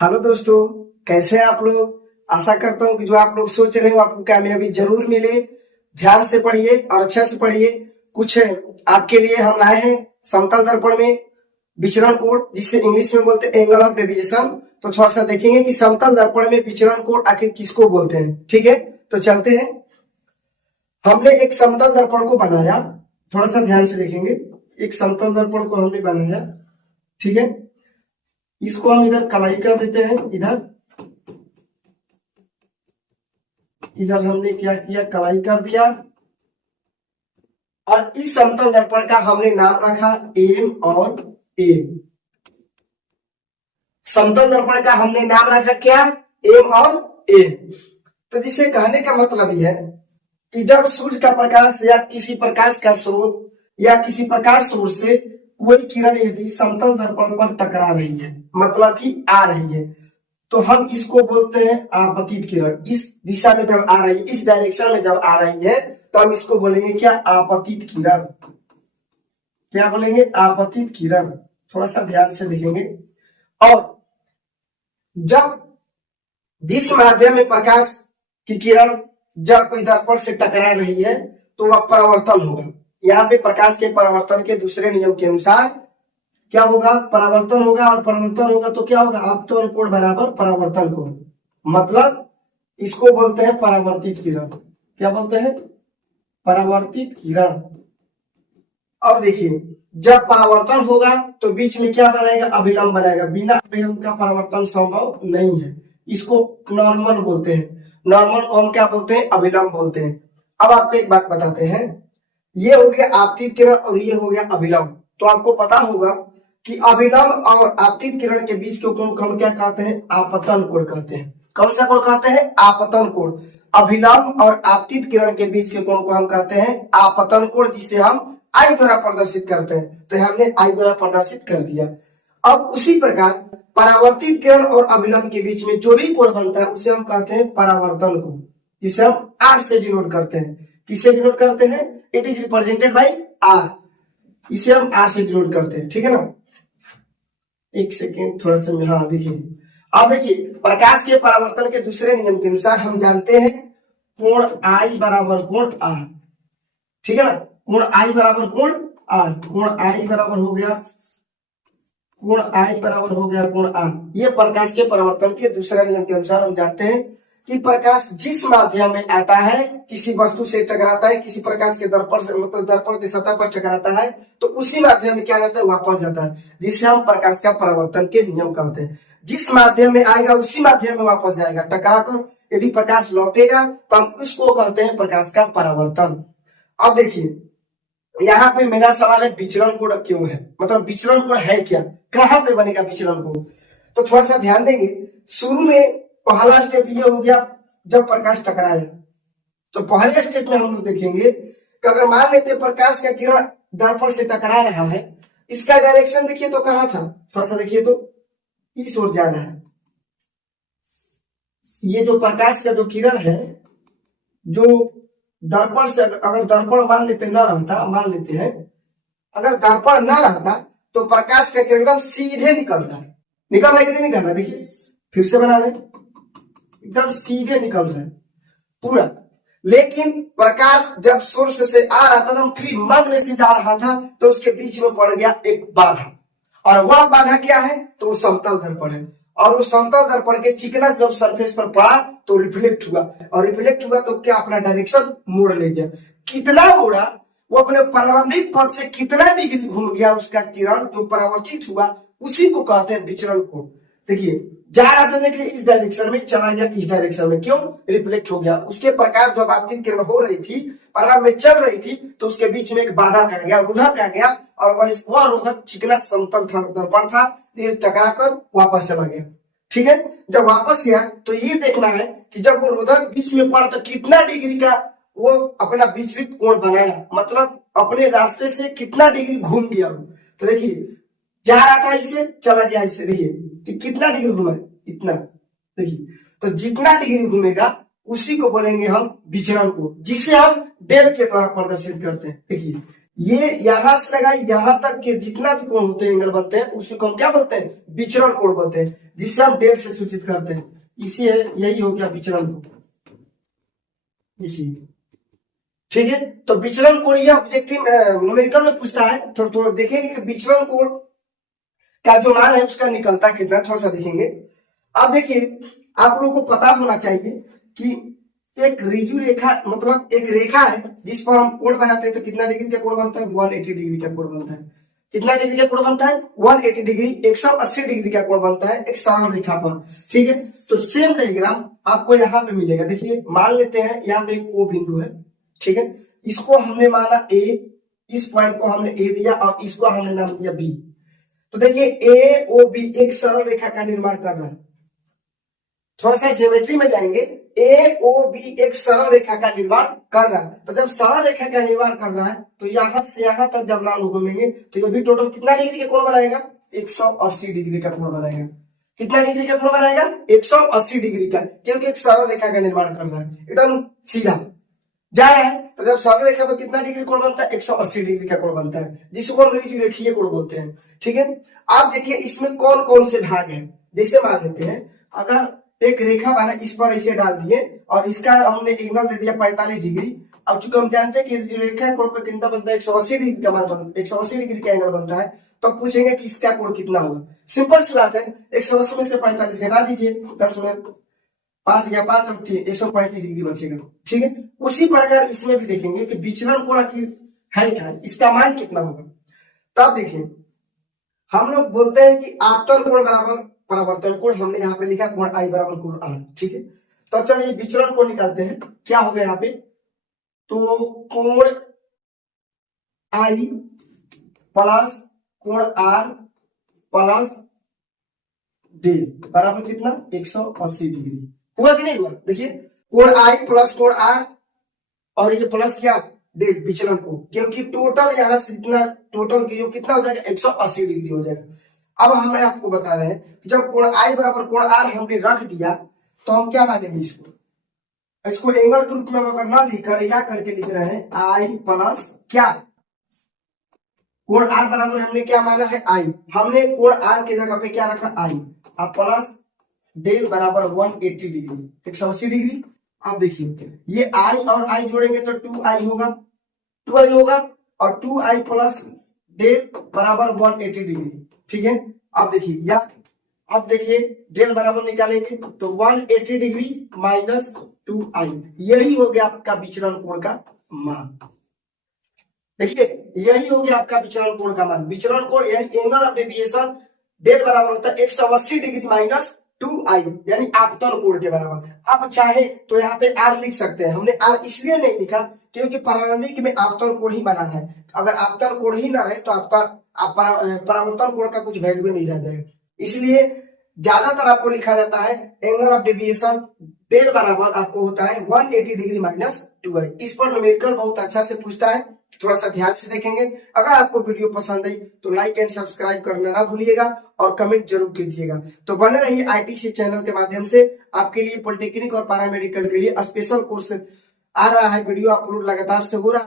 Hello दोस्तों, कैसे हैं आप लोग। आशा करता हूँ कि जो आप लोग सोच रहे हो आपको कामयाबी जरूर मिले। ध्यान से पढ़िए और अच्छे से पढ़िए। कुछ आपके लिए हम लाए हैं समतल दर्पण में विचरण कोण, जिसे इंग्लिश में बोलते हैं एंगल ऑफ डेविएशन। तो थोड़ा सा देखेंगे कि समतल दर्पण में विचरण कोण आखिर किसको बोलते हैं। ठीक है, तो चलते हैं। हमने एक समतल दर्पण को बनाया, थोड़ा सा ध्यान से देखेंगे। एक समतल दर्पण को हमने बनाया, ठीक है। इसको हम इधर कलाई कर देते हैं। इधर हमने क्या किया, कलाई कर दिया। और इस समतल दर्पण का हमने नाम रखा एम और एम। समतल दर्पण का हमने नाम रखा क्या, एम और एम। तो जिसे कहने का मतलब यह है कि जब सूर्य का प्रकाश या किसी प्रकाश का स्रोत या किसी प्रकाश स्रोत से कोई किरण यदि समतल दर्पण पर टकरा रही है, मतलब कि आ रही है, तो हम इसको बोलते हैं आपतित किरण। इस दिशा में जब आ रही है, इस डायरेक्शन में जब आ रही है, तो हम इसको बोलेंगे क्या, आपतित किरण। क्या बोलेंगे, आपतित किरण। थोड़ा सा ध्यान से देखेंगे। और जब जिस माध्यम में प्रकाश की किरण जब कोई दर्पण से टकरा रही है, तो वह परावर्तन होगा। यहाँ पे प्रकाश के परावर्तन के दूसरे नियम के अनुसार क्या होगा, परावर्तन होगा। और परावर्तन होगा तो क्या होगा, अपतन कोण बराबर परावर्तन कोण। मतलब इसको बोलते हैं परावर्तित किरण। क्या बोलते हैं, परावर्तित किरण। और देखिए, जब परावर्तन होगा तो बीच में क्या बनाएगा, अभिलंब बनाएगा। बिना अभिलंब का परावर्तन संभव नहीं है। इसको नॉर्मल बोलते हैं। नॉर्मल को हम क्या बोलते हैं, अभिलंब बोलते हैं। अब आपको एक बात बताते हैं, ये हो गया आपतित किरण और ये हो गया अभिलंब। तो आपको पता होगा कि अभिलंब और आपतित किरण के बीच के कोण को हम क्या कहते हैं, आपतन कोण कहते हैं। कौन सा कोण कहते हैं, आपतन कोण। अभिलंब और आपतित किरण के बीच के कोण को हम कहते हैं आपतन कोण, जिसे हम आई द्वारा प्रदर्शित करते हैं। तो हमने आई द्वारा प्रदर्शित कर दिया। अब उसी प्रकार परावर्तित किरण और अभिलंब के बीच में जो भी कोण बनता है उसे हम कहते हैं परावर्तन कोण, जिसे हम आर से डिनोट करते हैं। किसे डिनोट करते हैं, it is represented by R. इसे हम आर से डिनोट करते हैं, ठीक है ना। एक सेकेंड, थोड़ा सा, हाँ देखिए। अब देखिए, प्रकाश के परावर्तन के दूसरे नियम के अनुसार हम जानते हैं कोण आई बराबर कोण आर, ठीक है ना। कोण आई बराबर कोण आर। कोण आई बराबर हो गया, कोण आई बराबर हो गया कोण आर। ये प्रकाश के परावर्तन के दूसरे नियम के अनुसार हम जानते हैं कि प्रकाश जिस माध्यम में आता है, किसी वस्तु से टकराता है, किसी प्रकाश के दर्पण से, मतलब दर्पण की सतह पर टकराता है, तो उसी माध्यम में क्या जाता है, वापस जाता है, जिसे हम प्रकाश का परावर्तन के नियम कहते हैं। जिस माध्यम में आएगा उसी माध्यम में वापस जाएगा टकरा कर। यदि प्रकाश लौटेगा तो हम उसको कहते हैं प्रकाश का परावर्तन। अब देखिए, यहाँ पे मेरा सवाल है विचरण कोण क्यों है, मतलब विचरण कोण है क्या, कहां पे बनेगा विचरण कोण। तो थोड़ा सा ध्यान देंगे। शुरू में पहला स्टेप ये हो गया, जब प्रकाश टकराया, तो पहले स्टेप में हम लोग देखेंगे कि अगर मान लेते प्रकाश का किरण दर्पण से टकरा रहा है, इसका डायरेक्शन देखिए तो कहां था, थोड़ा सा देखिए तो इस ओर जा रहा है। ये जो प्रकाश का जो किरण है, जो दर्पण से, अगर दर्पण मान लेते न रहता, मान लेते हैं अगर दर्पण न रहता तो प्रकाश का किरण एकदम सीधे निकल रहा है। निकल रहा है कि नहीं निकल रहा है, देखिए फिर से बना रहे, एकदम सीधे निकल रहा है पूरा। लेकिन प्रकाश जब सोर्स से आ रहा था, तो फिर मग्न से जा रहा था, तो उसके बीच में पड़ गया एक बाधा। और वह बाधा क्या है, तो वो समतल दर्पण है। और वो समतल दर्पण के चिकना जब सरफेस पर पड़ा तो रिफ्लेक्ट हुआ, और रिफ्लेक्ट हुआ तो क्या, अपना डायरेक्शन मोड़ ले गया। कितना मोड़ा, वो अपने प्रारंभिक पद से कितना डिग्री घूम गया उसका किरण जो परावर्तित हुआ, उसी को कहते हैं विचरण कोण। देखिए, जा रहा था देखिए इस डायरेक्शन में, चला गया इस डायरेक्शन में, क्यों, रिफ्लेक्ट हो गया। उसके प्रकाश जब आपतित किरण हो रही थी, प्रारंभ में चल रही थी, तो उसके बीच में एक बाधा आ गया, रोधक आ गया, और वह रोधक चिकना समतल दर्पण था, ये टकरा कर वापस चला गया। ठीक है, जब वापस गया तो ये देखना है कि जब वो रोधक बीच में पड़ा तो कितना डिग्री का वो अपना विचलित कोण बनाया, मतलब अपने रास्ते से कितना डिग्री घूम गया वो। तो देखिए, जा रहा था इसे, चला गया इसे, देखिए तो कितना डिग्री घूमा, इतना। देखिए, तो जितना डिग्री घूमेगा उसी को बोलेंगे हम विचरण कोण, जिसे हम डेल के द्वारा प्रदर्शित करते हैं। देखिए, ये यहां से लगाई यहां तक के जितना भी कोण होते हैं, एंगल बनते हैं, उसी को हम क्या बोलते हैं? विचरण कोण बोलते हैं, जिससे हम डेल से सूचित करते हैं। इसी है, यही हो गया विचरण कोण, इसी। ठीक है, तो विचलन कोण यह ऑब्जेक्टिव न्यूमेरिकल में पूछता है, थोड़ा देखेंगे कि विचलन कोण का जो मान है उसका निकलता कितना, थोड़ा सा देखेंगे। अब देखिए, आप लोगों को पता होना चाहिए कि एक ऋजु रेखा मतलब एक रेखा है जिस पर हम कोण बनाते हैं, तो कितना डिग्री का कोण बनता है? 180 डिग्री का कोण बनता है। कितना डिग्री का कोण बनता है? 180 डिग्री, 180 डिग्री का कोण बनता है एक सरल रेखा पर। ठीक है, तो सेम डायग्राम आपको यहाँ पे मिलेगा। देखिए, मान लेते हैं यहाँ पे एक O बिंदु है। ठीक है, इसको हमने माना A, इस पॉइंट को हमने A दिया और इसको हमने नाम दिया B। तो देखिए, AOB एक सरल रेखा का निर्माण कर रहा है। थोड़ा सा ज्योमेट्री में जाएंगे, AOB एक सरल रेखा का निर्माण कर रहा है। तो जब सरल रेखा का निर्माण कर रहा है, तो यहां से यहां तक जब राउंड घूमेंगे तो ये भी टोटल कितना डिग्री का कोण बनाएगा? 180 डिग्री का कोण बनाएगा। कितना डिग्री का कोण बनाएगा? 180 डिग्री का, क्योंकि एक सरल रेखा का निर्माण कर रहा है, एकदम सीधा जा रहा है। तो जब सरल रेखा पर कितना डिग्री कोण बनता है? 180 डिग्री का कोण बनता है, जिसको हम रेखीय कोण बोलते हैं। ठीक है, आप देखिए इसमें कौन कौन से भाग हैं। जैसे मान लेते हैं, अगर एक रेखा बना, इस पर इसे डाल दिए और इसका हमने एंगल दे दिया 45 डिग्री। अब चूंकि हम जानते हैं कि जो रेखा कोण पर कितना बनता है? 180 डिग्री का मान बनता है, 180 डिग्री का एंगल बनता है। तो पूछेंगे कि इसका कोण कितना होगा? सिंपल सी बात है, 180 में से 45 घटा दीजिए, 10 में 5 गया 5 और 3, 135 डिग्री बचेगा। ठीक है, उसी प्रकार इसमें भी देखेंगे कि विचलन कोण आखिर है क्या, इसका मान कितना होगा। तो आप देखिए, हम लोग बोलते हैं कि आपतन कोण बराबर परावर्तन कोण, हमने यहाँ पे लिखा कोण I बराबर कोण R। ठीक है, तो चलिए विचलन कोण निकालते हैं। क्या होगा यहाँ पे? तो कोण I प्लस कोण R प्लस डेल बराबर कितना? 180 डिग्री। हुआ कि नहीं हुआ? देखिए, कोण I प्लस कोण R और ये प्लस क्या? डेल, विचलन को, क्योंकि टोटल यहां से इतना टोटल की जो कितना हो जाएगा? 180 डिग्री हो जाएगा। अब हमें आपको बता रहे हैं कि जब कोण I बराबर कोण R हमने रख दिया, तो हम क्या मानेंगे? इसको एंगल के रूप में अगर ना लिखकर या करके लिख रहे हैं I प्लस क्या? कोण R बराबर हमने क्या माना है? I। हमने कोण R की जगह पे क्या रखा? I। अब प्लस डेल बराबर 180 डिग्री, 180 डिग्री। अब देखिए, ये I और I जोड़ेंगे तो 2I होगा, 2I होगा, और 2I प्लस डेल बराबर 180 डिग्री। ठीक है, अब देखिए या अब देखिए डेल बराबर निकालेंगे तो 180 डिग्री माइनस 2I, यही हो गया आपका विचलन कोण का मान। देखिए, यही हो गया आपका विचलन कोण का मान। विचलन कोण यानी एंगल ऑफ डेविएशन डेल बराबर होता है 180 डिग्री माइनस 2I, यानी आपतन कोण के बराबर। आप चाहे तो यहाँ पे R लिख सकते हैं। हमने R इसलिए नहीं लिखा क्योंकि प्रारंभिक में आपतन कोण ही बना है। अगर आपतन कोण ही ना रहे तो आपका परावर्तन कोण का कुछ वैल्यू नहीं रह जाएगा। इसलिए ज्यादातर आपको लिखा जाता है एंगल ऑफ डेविएशन डेल बराबर आपको होता है 180 डिग्री माइनस 2I। इस पर न्यूमेरिकल बहुत अच्छा से पूछता है, थोड़ा सा ध्यान से देखेंगे। अगर आपको वीडियो पसंद आई तो लाइक एंड सब्सक्राइब करना ना भूलिएगा और कमेंट जरूर कीजिएगा। तो बने रहिए ITC चैनल के माध्यम से। आपके लिए पॉलिटेक्निक और पैरामेडिकल के लिए स्पेशल कोर्स आ रहा है, वीडियो अपलोड लगातार से हो रहा है।